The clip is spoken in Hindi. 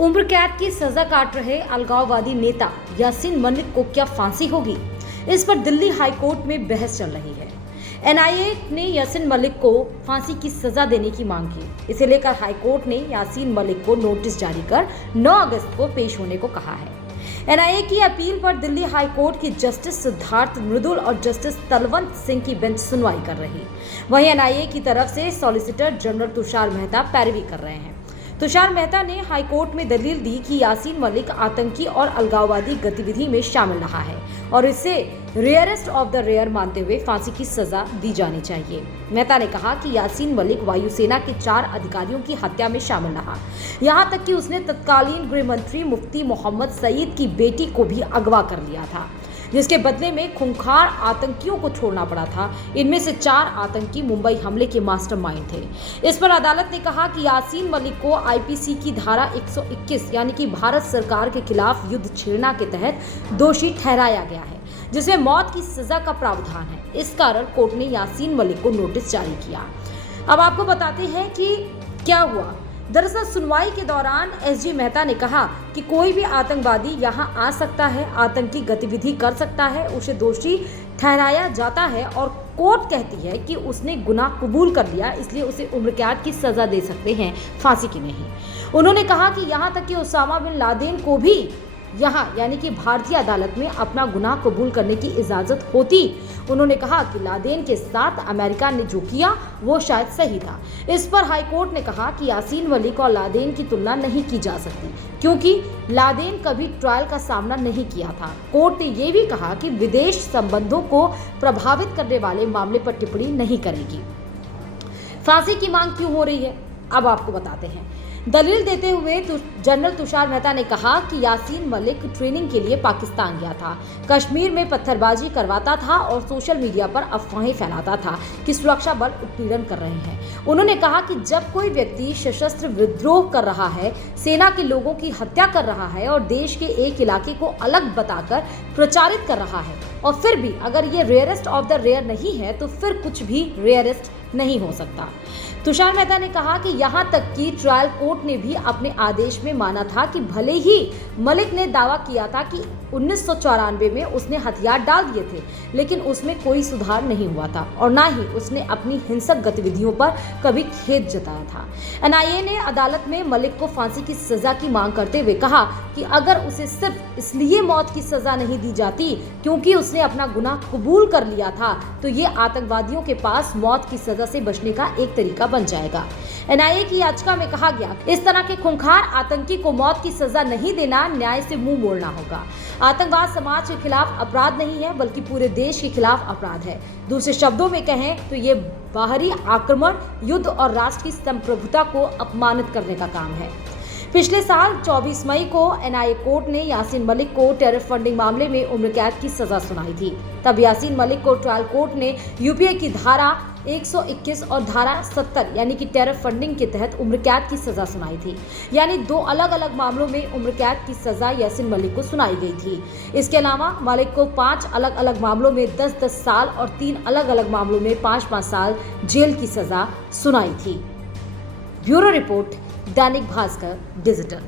उम्र कैद की सजा काट रहे अलगाववादी नेता यासीन मलिक को क्या फांसी होगी? इस पर दिल्ली हाई कोर्ट में बहस चल रही है। एनआईए ने यासीन मलिक को फांसी की सजा देने की मांग की। इसे लेकर हाई कोर्ट ने यासीन मलिक को नोटिस जारी कर 9 अगस्त को पेश होने को कहा है। एनआईए की अपील पर दिल्ली हाई कोर्ट की जस्टिस सिद्धार्थ मृदुल और जस्टिस तलवंत सिंह की बेंच सुनवाई कर रही। वहीं एनआईए की तरफ से सॉलिसिटर जनरल तुषार मेहता पैरवी कर रहे हैं। तुषार मेहता ने हाई कोर्ट में दलील दी कि यासीन मलिक आतंकी और अलगाववादी गतिविधि में शामिल रहा है और इसे रेयरेस्ट ऑफ द रेयर मानते हुए फांसी की सजा दी जानी चाहिए। मेहता ने कहा कि यासीन मलिक वायुसेना के 4 अधिकारियों की हत्या में शामिल रहा, यहां तक कि उसने तत्कालीन गृह मंत्री मुफ्ती मोहम्मद सईद की बेटी को भी अगवा कर लिया था, जिसके बदले में खूंखार आतंकियों को छोड़ना पड़ा था। इनमें से 4 आतंकी मुंबई हमले के मास्टरमाइंड थे। इस पर अदालत ने कहा कि यासीन मलिक को आईपीसी की धारा 121 यानी कि भारत सरकार के खिलाफ युद्ध छेड़ना के तहत दोषी ठहराया गया है, जिसमें मौत की सजा का प्रावधान है। इस कारण कोर्ट ने यासीन मलिक को नोटिस जारी किया। अब आपको बताते हैं कि क्या हुआ। दरअसल सुनवाई के दौरान एसजी मेहता ने कहा कि कोई भी आतंकवादी यहां आ सकता है, आतंकी गतिविधि कर सकता है, उसे दोषी ठहराया जाता है और कोर्ट कहती है कि उसने गुनाह कबूल कर लिया, इसलिए उसे उम्र कैद की सजा दे सकते हैं, फांसी की नहीं। उन्होंने कहा कि यहां तक कि उसामा बिन लादेन को भी यहाँ यानी कि भारतीय अदालत में अपना गुनाह कबूल करने की इजाजत होती। उन्होंने कहा कि लादेन के साथ अमेरिका ने जो किया वो शायद सही था। इस पर हाई कोर्ट ने कहा कि यासीन मलिक और लादेन की तुलना नहीं की जा सकती, क्योंकि लादेन कभी ट्रायल का सामना नहीं किया था। कोर्ट ने यह भी कहा कि विदेश संबंधों को प्रभावित करने वाले मामले पर टिप्पणी नहीं करेगी। फांसी की मांग क्यों हो रही है, अब आपको बताते हैं। दलील देते हुए जनरल तुषार मेहता ने कहा कि यासीन मलिक ट्रेनिंग के लिए पाकिस्तान गया था, कश्मीर में पत्थरबाजी करवाता था और सोशल मीडिया पर अफवाहें फैलाता था कि सुरक्षा बल उत्पीड़न कर रहे हैं। उन्होंने कहा कि जब कोई व्यक्ति सशस्त्र विद्रोह कर रहा है, सेना के लोगों की हत्या कर रहा है और देश के एक इलाके को अलग बताकर प्रचारित कर रहा है, और फिर भी अगर ये रेयरेस्ट ऑफ द रेयर नहीं है तो फिर कुछ भी रेयरेस्ट नहीं हो सकता। तुषार मेहता ने कहा कि यहां तक कि ट्रायल कोर्ट ने भी अपने आदेश में माना था कि भले ही मलिक ने दावा किया था कि 1994 में उसने हथियार डाल दिए थे, लेकिन उसमें कोई सुधार नहीं हुआ था और ना ही उसने अपनी हिंसक गतिविधियों पर कभी खेद जताया था। एनआईए ने अदालत में मलिक को फांसी की सजा की मांग करते हुए कहा कि अगर उसे सिर्फ इसलिए मौत की सजा नहीं दी जाती क्योंकि उसने अपना गुनाह कबूल कर लिया था, तो ये आतंकवादियों के पास मौत की सजा से बचने का एक तरीका बन जाएगा। एनआईए की याचिका में कहा गया, इस तरह के खूंखार आतंकी को मौत की सजा नहीं देना, न्याय से मुंह मोड़ना होगा। आतंकवाद समाज के खिलाफ अपराध नहीं है, बल्कि पूरे देश के खिलाफ अपराध है। दूसरे शब्दों में कहें तो ये बाहरी आक्रमण, युद्ध और राष्ट्र की संप्रभुता को अपमानित करने का काम है। पिछले साल 24 मई को एनआईए कोर्ट ने यासीन मलिक को टेरर फंडिंग मामले में उम्र कैद की सजा सुनाई थी। तब यासीन मलिक को ट्रायल कोर्ट ने यूपीए की धारा 121 और धारा 70 यानी कि टेरर फंडिंग के तहत उम्र कैद की सजा सुनाई थी। यानी 2 अलग अलग मामलों में उम्र कैद की सजा यासीन मलिक को सुनाई गई थी। इसके अलावा मलिक को 5 अलग अलग मामलों में 10-10 साल और 3 अलग अलग मामलों में 5-5 साल जेल की सजा सुनाई थी। Bureau report, Dainik Bhaskar digital.